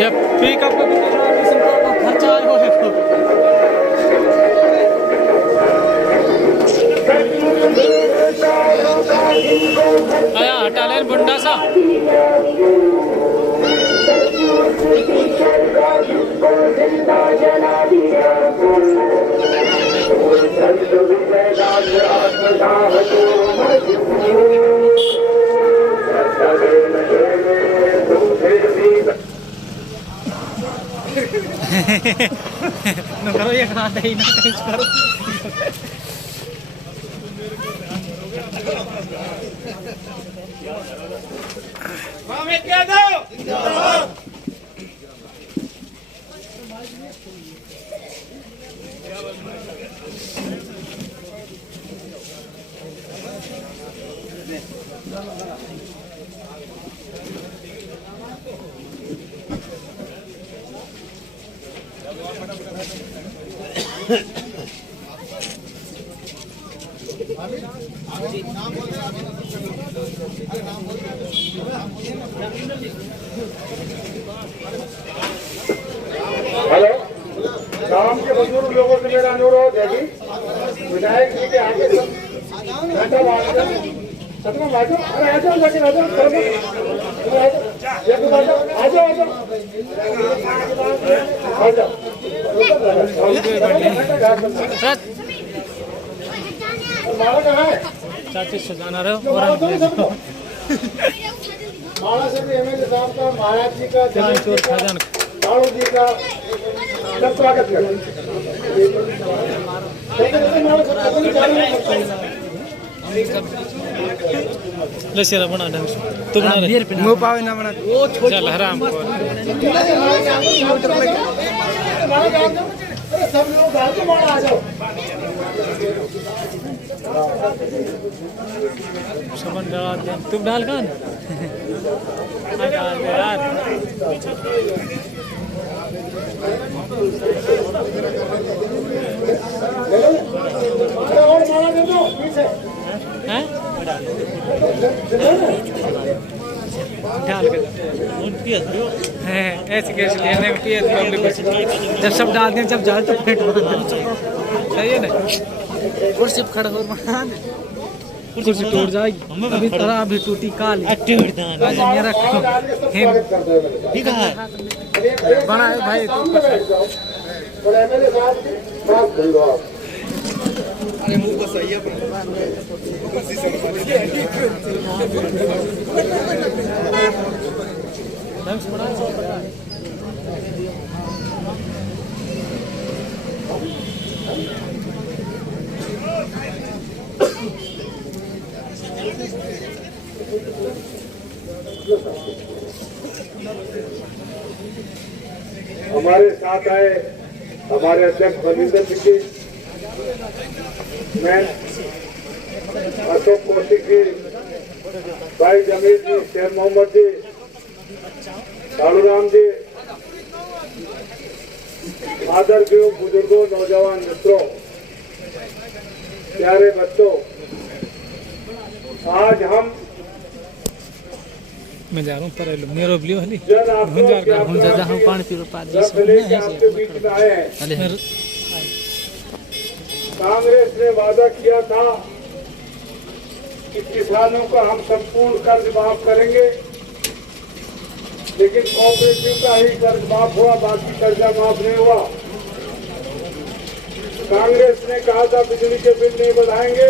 ये पिकअप का खर्चा आया है आया हटा लेन बुंडा सा न करो ये खाना ही ना करो मामे क्या दो हेलो गांव के बुजुर्ग लोगों से मेरा अनुरोध है कि विधायक जी के आगे घंटा सतना बाजो अरे आ जाओ लेकिन आ जाओ आ जाओ माला कहाँ है चाची सजाना रहे और माला से भी एमएलए साहब का महाराज जी का चोर खजान लालू जी का सब स्वागत है ले सिरा बना ढंग से तू बना रे मुंह पावे ना बना वो चल हराम को सब लोग डाल के माला आ जाओ सामान डाल दे तुम डाल कहां डाल दे यार और माला दे दो पीछे हैं डाल के हैं ऐसे कैसे लेने में पिए पब्लिक जब सब डाल दें जब जाए तो पेट भर सही है ना कुर्सी पे खड़ा हो कुर्सी टूट जाएगी अभी तरह अभी टूटी काली आज मेरा ठीक है बना है भाई एमएलए साहब बात कर लो आप अरे मुंह को सही है हमारे साथ आए हमारे अध्यक्ष बलिंदर सिंह मैं अशोक कौशिक जी भाई जमीर जी शेर मोहम्मद जी कालूराम जी आदरणीय बुजुर्गों नौजवान मित्रों प्यारे बच्चों आज हम मैं जा रहा हूँ पर मेरो लियो हली हम जा हूँ पानी पी लो पानी आपके बीच में आए हैं कांग्रेस ने वादा किया था कि किसानों का हम संपूर्ण कर्ज माफ करेंगे लेकिन कोऑपरेटिव का ही कर्ज माफ हुआ बाकी कर्जा माफ नहीं हुआ कांग्रेस ने कहा था बिजली के बिल नहीं बढ़ाएंगे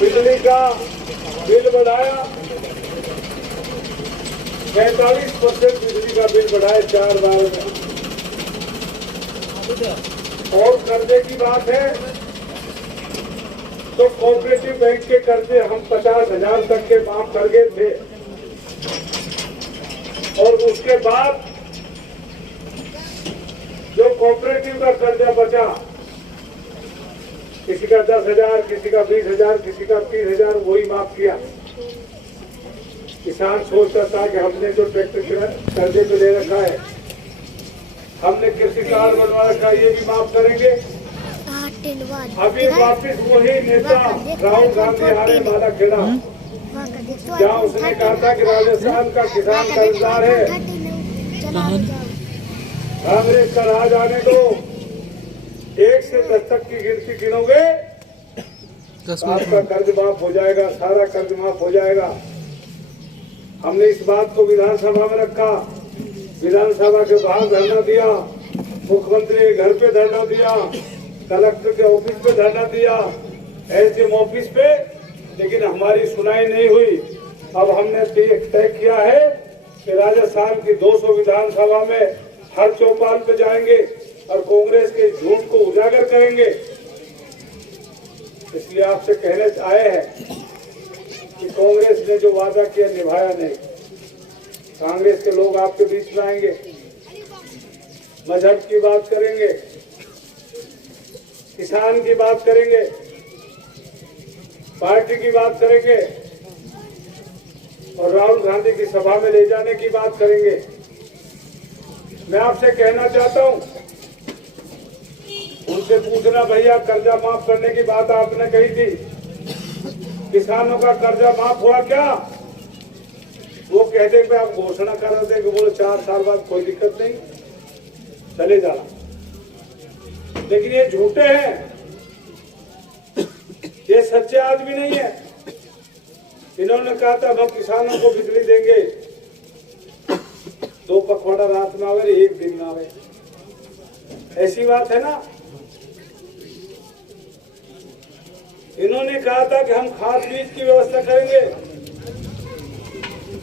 बिजली का बिल बढ़ाया 45% बिजली का बिल बढ़ाया 4 बार में और कर्जे की बात है तो कोऑपरेटिव बैंक के कर्जे हम 50,000 तक के माफ कर गए थे और उसके बाद जो कोऑपरेटिव का कर्जा बचा किसी का 10,000 किसी का 20,000 किसी का 30,000 वही माफ किया। किसान सोचता था कि हमने जो ट्रैक्टर कर्जे पे ले रखा है हमने कृषि कार्ड बनवा रखा है ये भी माफ करेंगे अभी वापिस वही नेता राहुल गांधी आ रहे माला खेड़ा, जहाँ उसने कहा था कि राजस्थान का किसान कर्जदार है, कांग्रेस का राज आने दो, 1 से 10 तक की गिनती गिनोगे आपका कर्ज माफ हो जाएगा, सारा कर्ज माफ हो जाएगा। हमने इस बात को विधानसभा में रखा, विधानसभा के बाहर धरना दिया, मुख्यमंत्री के घर पे धरना दिया, कलेक्टर के ऑफिस पे धरना दिया, एसडीएम ऑफिस पे, लेकिन हमारी सुनाई नहीं हुई। अब हमने तय किया है कि राजस्थान की 200 विधानसभा में हर चौपाल पे जाएंगे और कांग्रेस के झूठ को उजागर करेंगे। इसलिए आपसे कहने आए हैं कि कांग्रेस ने जो वादा किया निभाया नहीं। कांग्रेस के लोग आपके बीच में आएंगे, मजहब की बात करेंगे, किसान की बात करेंगे, पार्टी की बात करेंगे और राहुल गांधी की सभा में ले जाने की बात करेंगे। मैं आपसे कहना चाहता हूं, उनसे पूछना भैया कर्जा माफ करने की बात आपने कही थी, किसानों का कर्जा माफ हुआ क्या? वो कहते कि आप घोषणा कर रहे थे कि बोले 4 साल बाद कोई दिक्कत नहीं, चले जाना, लेकिन ये झूठे हैं, ये सच्चे आदमी नहीं है। इन्होंने कहा था हम किसानों को बिजली देंगे, 2 पखवाड़ा रात में आवे 1 दिन में आवे, ऐसी बात है ना। इन्होंने कहा था कि हम खाद बीज की व्यवस्था करेंगे,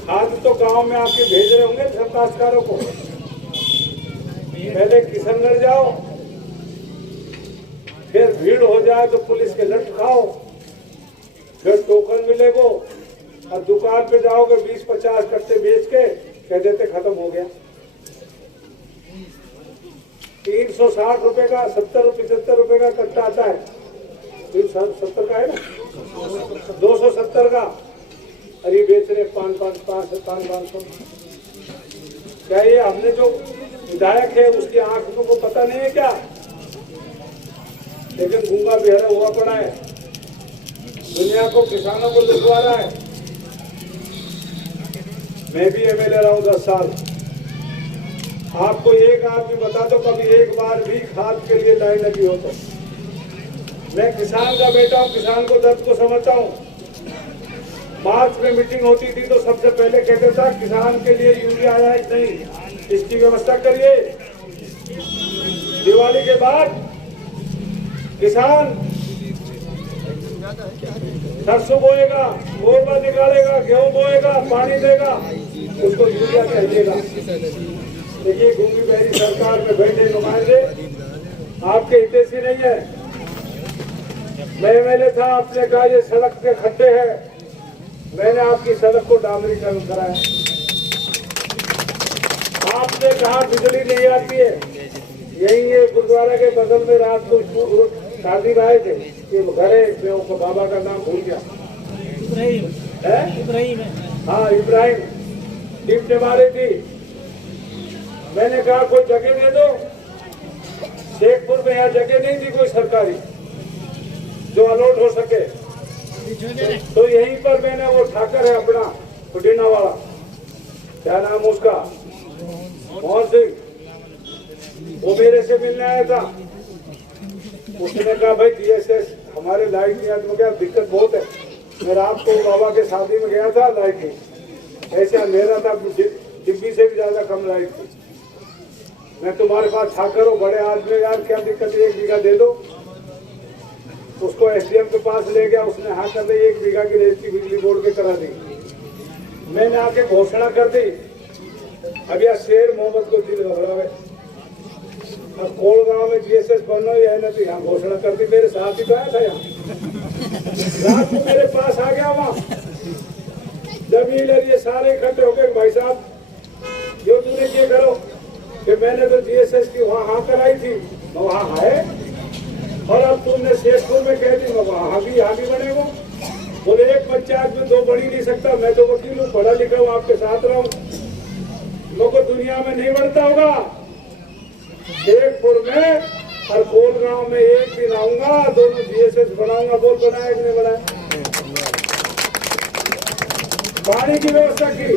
खाद तो गांव में आके भेज रहे होंगे सब काश्तकारों को। पहले किशनगढ़ जाओ, फिर भीड़ हो जाए तो पुलिस के लट खाओ, फिर टोकन मिलेगो और दुकान पे जाओगे 20-50 कट्टे बेच के कह देते खत्म हो गया। 360 रुपए का 70 रुपए का कट्टा आता है, 370 का है ना, 270 का, और ये बेच रहे 500। क्या ये हमने जो विधायक है उसकी आंखों को पता नहीं है क्या? लेकिन गूंगा बेहरा हुआ पड़ा है, दुनिया को किसानों को लुटवा रहा है। मैं भी एमएलए रहा हूं 10 साल, आपको एक आदमी बता दो कभी एक बार भी खाद के लिए लाइन लगी हो तो। मैं किसान का बेटा हूं, किसान को दर्द को समझता हूं। मार्च में मीटिंग होती थी तो सबसे पहले कहते था किसान के लिए यूरिया आया ही नहीं, इसकी व्यवस्था करिए। दिवाली के बाद किसान सरसों बोएगा, गोबर निकालेगा, गेहूं बोएगा, पानी देगा, उसको यूरिया चाहिएगा। देखिए घूमी बहरी सरकार में बैठे नुमाइंदे आपके हितैषी नहीं है। मैं एमएलए था, आपने कहा ये सड़क के खड्डे हैं, मैंने आपकी सड़क को डामरीकरण कराया। आपने कहा बिजली नहीं आती है, यही ये गुरुद्वारा के बगल में रात को शादी में आए थे, ये घर है, मैं बाबा का नाम भूल गया, इब्राहिम है, हाँ इब्राहिम, टिप्टे मारी थी। मैंने कहा कोई जगह दे दो, शेखपुर में यहाँ जगह नहीं थी कोई सरकारी जो अलॉट हो सके, तो यहीं पर मैंने वो ठाकर है अपना पुटीना वाला, क्या नाम उसका, मोहन सिंह, वो मेरे से मिलने आया था। उसने कहा भाई DSS हमारे लाइट नहीं आती, क्या दिक्कत बहुत है। मैं रात को बाबा के शादी में गया था, लाइट नहीं, ऐसे अंधेरा था, डिब्बी से भी ज्यादा कम लाइट थी। मैं तुम्हारे पास ठाकर हो, बड़े आदमी, यार क्या दिक्कत है, 1 बीघा दे दो। उसको SDM के पास ले गया, उसने हाँ कर दी, 1 बीघा की रजिस्ट्री बिजली बोर्ड के करा दी। मैंने आके घोषणा कर दी, अब यह शेर मोहम्मद को दिल घबरावे, अब कोल गांव में GSS बनना ही है ना, तो यहाँ घोषणा कर दी, मेरे साथ ही तो आया था यहाँ, रात को मेरे पास आ गया वहाँ, जमीन ये सारे इकट्ठे हो गए, भाई साहब जो तूने ये करो कि मैंने तो GSS की वहाँ हाँ कराई थी, वहाँ है, और अब तुमने शेखपुर में कह दी वहाँ भी बनेगा। बोले एक पंचायत में 2 बढ़ी नहीं सकता, मैं तो वकील हूँ, पढ़ा लिखा हूँ, आपके साथ रहा हूँ, लोगों को दुनिया में नहीं बढ़ता होगा। शेखपुर में और कोल गांव में एक दिन आऊंगा, दोनों जीएसएस बनाऊंगा। बोल बनाया कि नहीं बनाया? पानी की व्यवस्था की,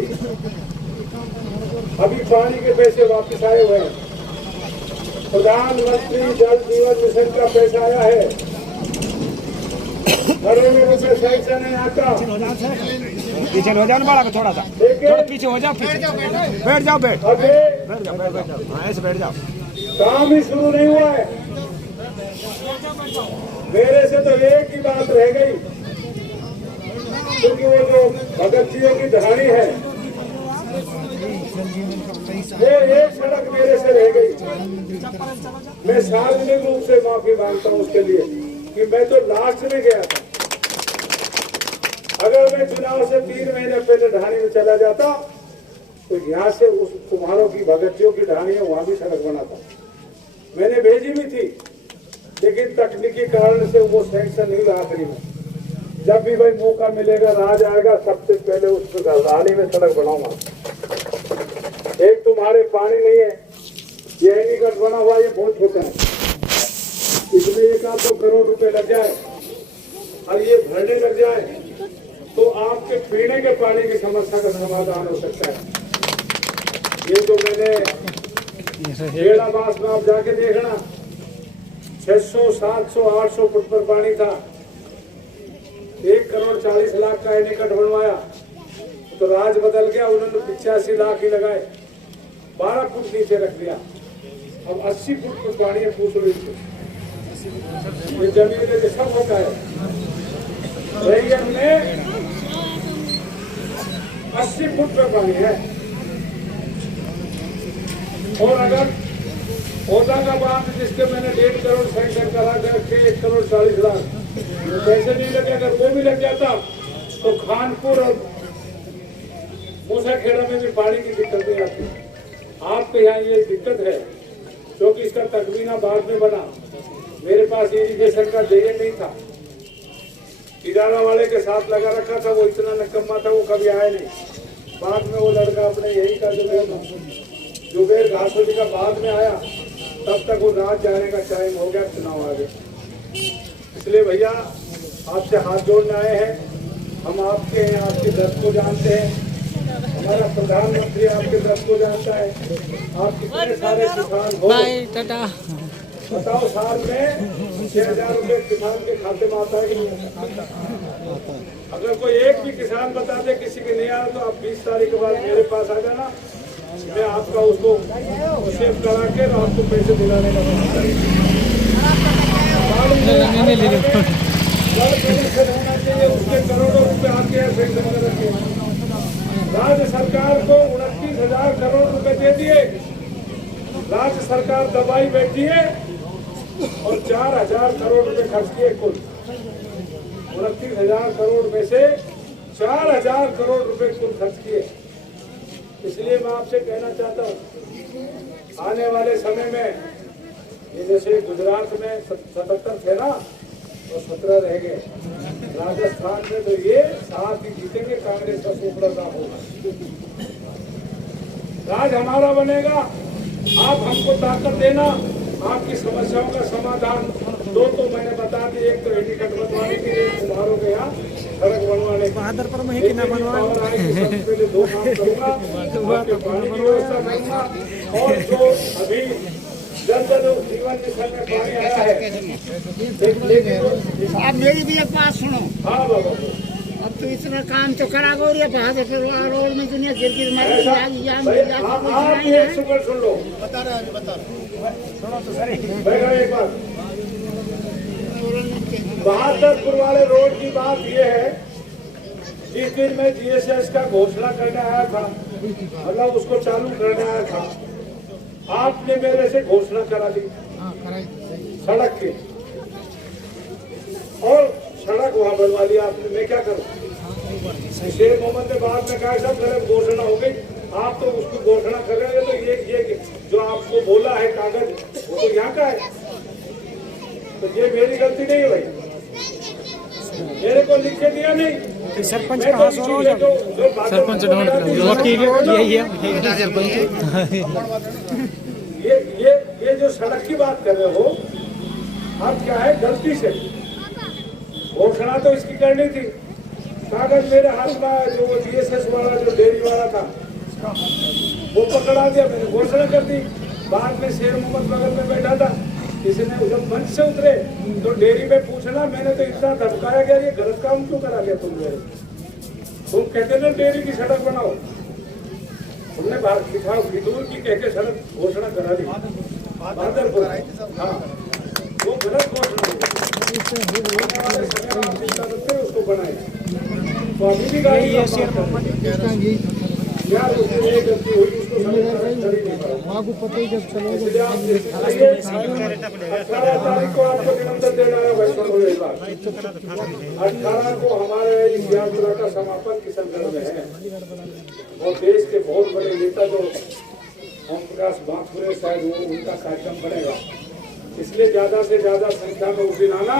अभी पानी के पैसे वापस आए हुए हैं। प्रधानमंत्री जल जीवन मिशन का पैसा आया है, घरों में रुपये सही से नहीं आता। पीछे हो जाओ ना बड़ा, थोड़ा सा थोड़ा पीछे हो जाओ, बैठ जाओ बैठ जाओ, हाँ ऐसे बैठ जाओ। काम ही शुरू नहीं हुआ है। मेरे से तो एक ही बात रह गई, क्योंकि वो जो भगत जियों की ढाणी है, वो एक सड़क मेरे से रह गई। मैं सार्वजनिक रूप से माफी मांगता हूँ उसके लिए कि मैं तो लास्ट में गया था। अगर मैं चुनाव से 3 महीने पहले ढाणी में चला जाता तो यहाँ से उस कुम्हारों की भगतियों की ढाणी है, वहां भी सड़क बनाता। मैंने भेजी भी थी, लेकिन तकनीकी कारण से वो सैंक्शन नहीं हुआ। आखिरी में जब भी भाई मौका मिलेगा, राज आएगा, सबसे पहले उस ढाणी में सड़क बनाऊंगा। एक तुम्हारे पानी नहीं है, ये एनीकट बना हुआ, ये बहुत छोटा है, इसमें 1-2 करोड़ रुपए लग जाए और ये भरने लग जाए तो आपके पीने के पानी की समस्या का समाधान हो सकता है। ये जो मैंने बेड़ाबास में आप जाके देखना, 600, 700, 800 फुट पर पानी था, 1,40 लाख का एनीकट बनवाया तो राज बदल गया, उन्होंने 85 लाख ही लगाए, 12 फुट नीचे रख दिया। अब 80 फुट पर पानी है, पूछ लो इसको। ये जमीन में सब होता है। रैयत में 80 फुट पे पानी है। और अगर औरंगाबाद जिसके मैंने 1.5 करोड़ सैंक्शन करा करके 1,40 लाख पैसे नहीं लगे, अगर वो भी लग जाता तो खानपुर और मूसाखेड़ा में भी पानी की दिक्कत नहीं आती। आपके यहाँ ये दिक्कत है क्योंकि इसका तकमीना बाद में बना। मेरे पास इरिगेशन का जेए नहीं था, इदारा वाले के साथ लगा रखा था, वो इतना नकम्मा था, वो कभी आया नहीं। बाद में वो लड़का अपने यही का जुबेर घासोली का बाद में आया, तब तक वो रात जाने का टाइम हो गया, चुनाव आ गया। इसलिए भैया आपसे हाथ जोड़ने आए हैं, हम आपके हैं, आपके दर्द को जानते हैं, हमारा प्रधानमंत्री आपके दर्द को जानता है। आप कितने सारे किसान हो, बताओ साल में 6,000 रुपए किसान के खाते में आता है कि नहीं आता? अगर कोई एक भी किसान बता दे किसी के नहीं आया तो आप 20 तारीख के बाद मेरे पास आ जाना, मैं आपका उसको सेव करा के आपको पैसे दिलाने का होना चाहिए। उसके करोड़ों रुपए आपके यहाँ सैंक्शन कर रखे। राज्य सरकार को 29,000 करोड़ रुपए दे दिए, राज्य सरकार दबाई बैठी है और 4,000 करोड़ रुपए खर्च किए। कुल 29,000 करोड़ में से 4,000 करोड़ रुपए कुल खर्च किए। इसलिए मैं आपसे कहना चाहता हूँ, आने वाले समय में ये जैसे गुजरात में 77 थे ना, तो 17 रह गए। राजस्थान में तो ये 7 ही जीतेंगे, कांग्रेस का सुपरदा होगा। राज हमारा बनेगा, आप हमको ताकत देना, आपकी समस्याओं का समाधान। 2 तो मैंने बता दी, एक तो एनीकट बनवाने की, एक कुम्हारों के यहाँ सड़क बनवाने की। सबसे पहले 2 काम करूंगा, आपके पानी की व्यवस्था करूंगा, और जो अभी जल जीवन मिशन में पानी आया है। आप मेरी भी एक बात सुनो। हाँ बाबा, अब तो इतना काम तो करा गो रही है, रोड में दुनिया गिर गिर मर आप एक सुपर सुन लो, बता रहे हैं, बता रहे एक बात। बहादुरपुर वाले रोड की बात ये है, जिस दिन मैं जीएसएस का घोषणा करने आया था, मतलब उसको चालू करने आया था, आपने मेरे से घोषणा करा दी सड़क की, और सड़क वहां बनवा लिया आपने। मैं क्या करूं? शेख मोहम्मद ने बाद में कहा सब गलत घोषणा हो गई, आप तो उसकी घोषणा कर रहे हैं, तो ये जो आपको बोला है कागज वो तो यहाँ का है, तो ये मेरी गलती नहीं है भाई, मेरे को लिख के दिया नहीं। सरपंच कहाँ सुनो, सरपंच ढूंढ वकील यही है ये जो सड़क की बात कर रहे हो, अब क्या है, गलती से घोषणा तो इसकी करनी थी। कागज मेरे हाथ में, जो DSS वाला, जो डेयरी वाला था, वो पकड़ा दिया, मैंने घोषणा कर दी। बाद में शेर मोहम्मद बगल में बैठा था, इसने जब मंच से उतरे तो डेयरी में पूछना, मैंने तो इतना धमकाया गया, ये गलत काम क्यों करा गया तुम मेरे? तुम कहते ना डेयरी की सड़क बनाओ, तुमने फितूर की कह के सड़क घोषणा करा दी बादलपुर। हाँ, वो गलत घोषणा उसको बनाए। तो अभी भी गाड़ी यार उसने ये गलती हुई, उसको माँ को पता ही जब चलो 18 तारीख को आपको निमंत्रण देना है वैष्णो देवी का। 18 को हमारे इस यात्रा का समापन किशनगढ़ में है और देश के बहुत बड़े नेता जो ओम प्रकाश बाखुरे शायद वो उनका कार्यक्रम बनेगा, इसलिए ज्यादा से ज्यादा संख्या में उस दिन आना,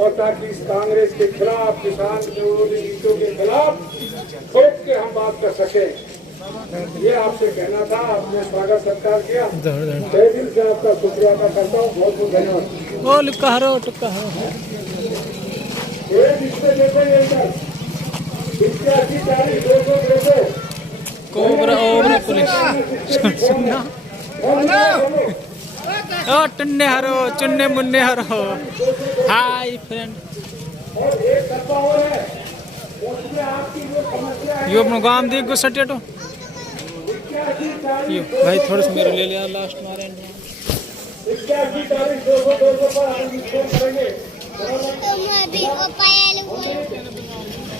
और ताकि इस कांग्रेस के खिलाफ, किसान विरोधी नीतियों के खिलाफ ठोक के हम बात कर सके, ये आपसे कहना था। आपने स्वागत सत्कार किया, तहे दिल से आपका शुक्रिया अदा करता हूँ, बहुत बहुत धन्यवाद। ओ लुक्का हरो टुक्का हरो इससे देते 81 40 200 कोबरा ओबरा पुलिस ओ टुन्ने हरो चुन्ने मुन्ने हरो। हाय फ्रेंड, और एक डब्बा और है, उसमें आपकी जो समस्या है, यो अपनो गांव देख गो सटेटो 81 40 यो भाई थोड़ा सा मेरे ले लिया लास्ट मारे 81 40 200 पर हम फोन करेंगे। तुम अभी वो पायल